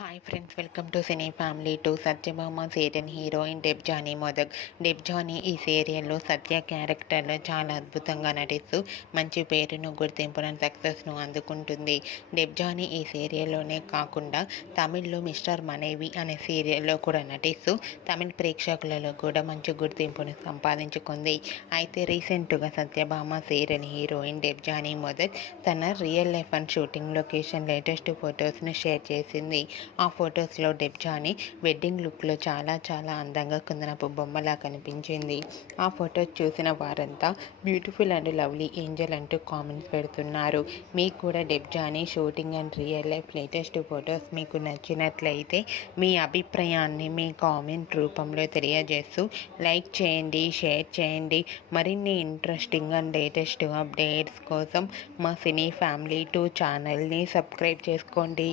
Hi friends, welcome to cine family. Satyabhama serial heroine Debjani Modak. Debjani ఈ సీరియల్లో సత్య క్యారెక్టర్లో చాలా అద్భుతంగా నటిస్తూ మంచి పేరును, గుర్తింపును, సక్సెస్ను అందుకుంటుంది. డెబ్జానీ ఈ సీరియల్లోనే కాకుండా తమిళ్లో మిస్టర్ మనేవి అనే సీరియల్లో కూడా నటిస్తూ తమిళ ప్రేక్షకులలో కూడా మంచి గుర్తింపును సంపాదించుకుంది. అయితే రీసెంట్గా సత్యభామ సీరియల్ హీరోయిన్ డెబ్జానీ మొదక్ తన real life and shooting location latest ఫొటోస్ను షేర్ చేసింది. ఆ ఫొటోస్లో డెబ్జానీ వెడ్డింగ్ లుక్లో చాలా చాలా అందంగా కుందనపు బొమ్మలా కనిపించింది. ఆ ఫొటోస్ చూసిన వారంతా బ్యూటిఫుల్ అండ్ లవ్లీ ఏంజల్ అంటూ కామెంట్స్ పెడుతున్నారు. మీకు కూడా Debjani shooting and real life latest photos మీకు నచ్చినట్లయితే మీ అభిప్రాయాన్ని మీ కామెంట్ రూపంలో తెలియజేస్తూ లైక్ చేయండి, షేర్ చేయండి. మరిన్ని ఇంట్రెస్టింగ్ అండ్ లేటెస్ట్ అప్డేట్స్ కోసం మా సినీ ఫ్యామిలీ 2 ఛానల్ని సబ్స్క్రైబ్ చేసుకోండి.